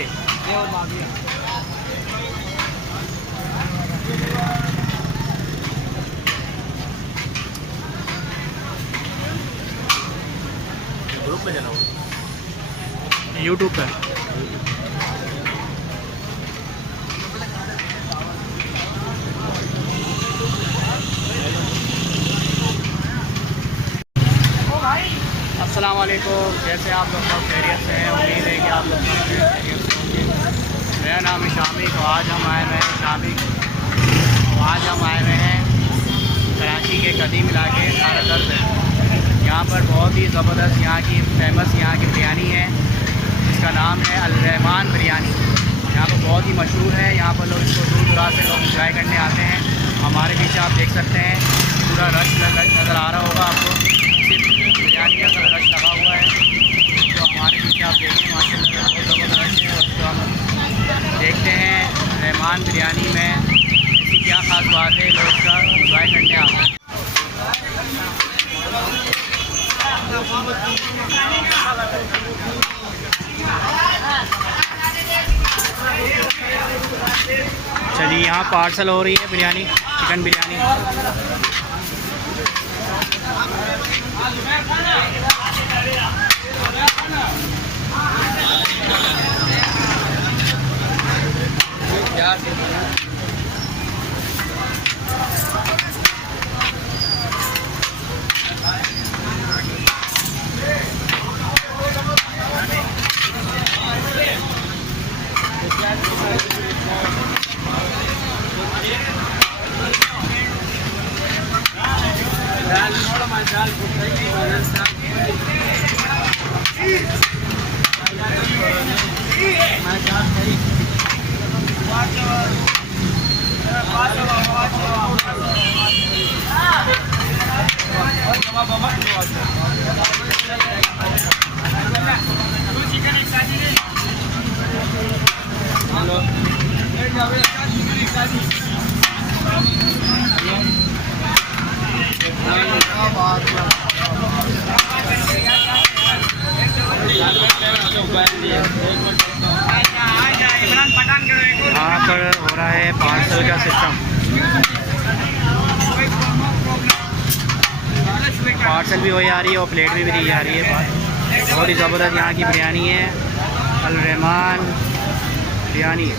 पे। ग्रुप में चलाओ यूट्यूब पे। अस्सलाम वालेकुम, कैसे आप लोग सब खैरियत से हैं? उम्मीद है कि आप लोग सब खैरियत से होंगे। मेरा नाम है शामिक और आज हम आए हुए हैं कराची के कदीम इलाके खारदर में। यहाँ पर बहुत ही ज़बरदस्त यहाँ की फेमस यहाँ की बिरयानी है जिसका नाम है रहमान बिरयानी। यहाँ पर बहुत ही मशहूर है। यहाँ पर लोग इसको दूर दराज से लोग इंजॉय करने आते हैं। हमारे पीछे आप देख सकते हैं पूरा रश नज़र आ रहा होगा आपको, सिर्फ बिरयानी का रश लगा हुआ है। तो हमारे पीछे आप देखें माशाल्लाह बहुत ज़बरदस्त रश है। और तो हम देखते हैं रहमान बिरयानी में ऐसी क्या ख़ास बात है, लोग इसका इंजॉय करने आते हैं। चलिए, यहाँ पार्सल हो रही है बिरयानी, चिकन बिरयानी। यहाँ पर हो रहा है पार्सल का सिस्टम। पार्सल भी हो जा रही है और प्लेट भी दी जा रही है। बहुत ही ज़बरदस्त यहाँ की बिरयानी है, अल रहमान बिरयानी।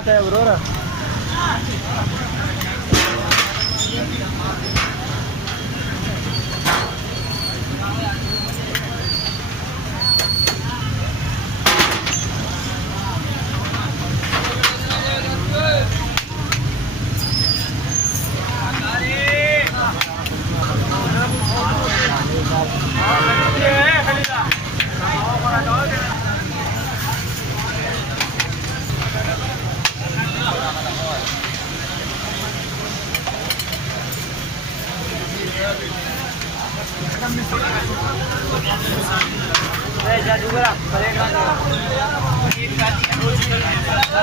बात है ब्रो।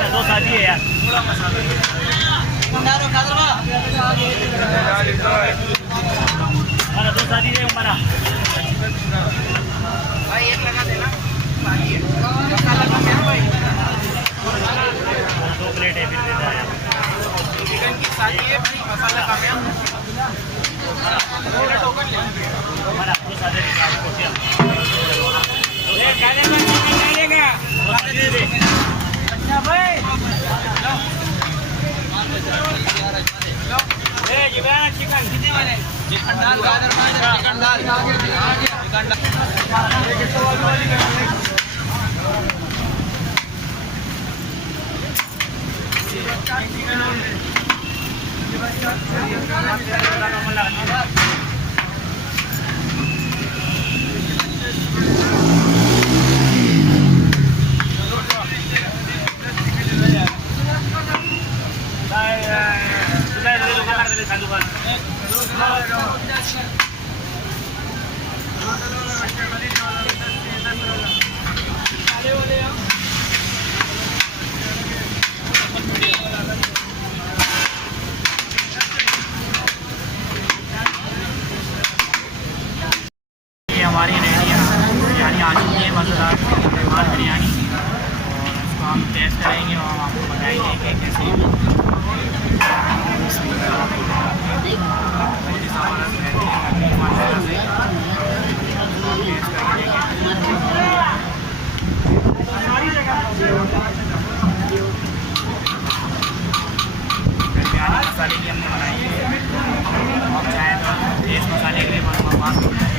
दो शादी है यार, दो शादी है हमारा भाई, एक लगा देना। दो प्लेट है फिर देता है। चिकन की शादी है भाई, मसाला कम है। टोकन ले हमारा दो शादी चिकन कितने वाले? चिकन दाल, चिकन दाल, हमारी बिरयानी आ चुकी है, मज़ेदार रेहमान बिरयानी। और इसको हम टेस्ट करेंगे और हम आपको बताएंगे कि कैसे बहुत ही ज़बरदस्त रहती है माशाल्लाह से। टेस्ट करेंगे बिरयानी मसाले की हमने बनाई है। आप चाहें तो तेज़ मसाले के लिए बात करते हैं।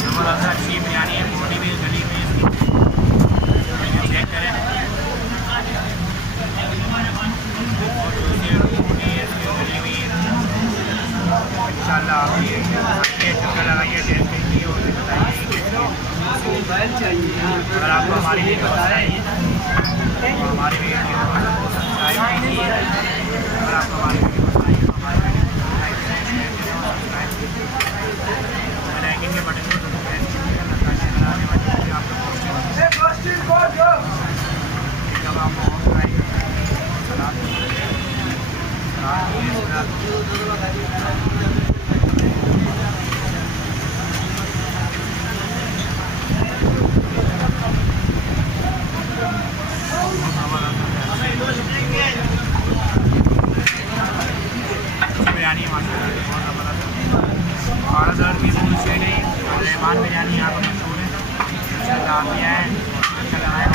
जबरदस्त अच्छी बिरयानी है, बॉडी भी गली में इसकी चेक करें। इंशाल्लाह आप ये चक्कर लगाइए, टेस्ट कीजिए और बताइए अगर आपको हमारी वीडियो पसंद आई है तो हमारी वीडियो को सब्सक्राइब कीजिए। अगर आपको हमारी वीडियो पसंद आई तो हमारी वीडियो को लाइक करें, शेयर करें और सब्सक्राइब कीजिए। बेल आइकन के बटन को प्रेस कीजिएगा ताकि आने वाली वीडियो आप लोग जब आप बहुत ट्राई करें। सलाद बिरयानी माशाल्लाह बहुत ज़बरदस्त है। खारादार की पूछे नहीं, रेहमान बिरयानी यहाँ पर मशहूर है। इंशाल्लाह आप भी आएँ, अच्छा लगाएँ।